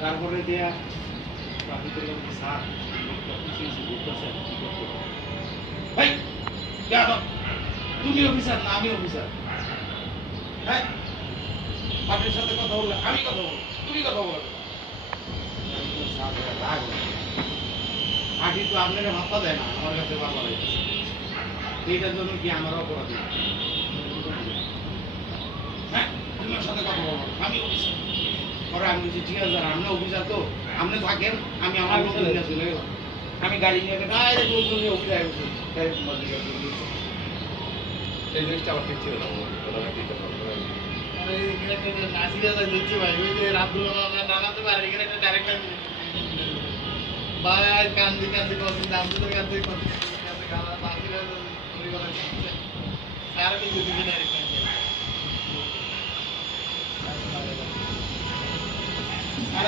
তারপরে দিয়া আমি বললাম যে, স্যার লোকটা পিছিয়ে এসে ঘুরতেছে, কি করতে হবে?" ভাই কেন তুমি অফিসার না আমি অফিসার। হ্যাঁ সাথে কথা বললে আমি কথা বলব তুমি কথা বলবে আমি বললাম, "স্যার, এটা রাগ হচ্ছে। আগে তো আপনারা ভাবতে দেয় না আমার কাছে বারবার এইটার জন্য কি আমার অপরাধ? হ্যাঁ তুমি ওর সাথে কথা বলব আমি অফিসার। পরে আমি বলছি ঠিক আছে আপনি অফিসার তো আপনি থাকেন আমি আমার আমি লোক নিয়ে চলে গেলাম আমি গাড়ি নিয়ে ডাইরেক্ট তোমার দিকে চলে গেছি। এই জিনিসটা আমার ঠিক ছিল না ভাই ওই যে রাব্দুল আমরা নামাতে পারি এখানে একটা ডাইরেক্ট ভাই কান্দি কান্দি করছি নামতে তো কান্দি করছি কান্দি গালা নাসিরা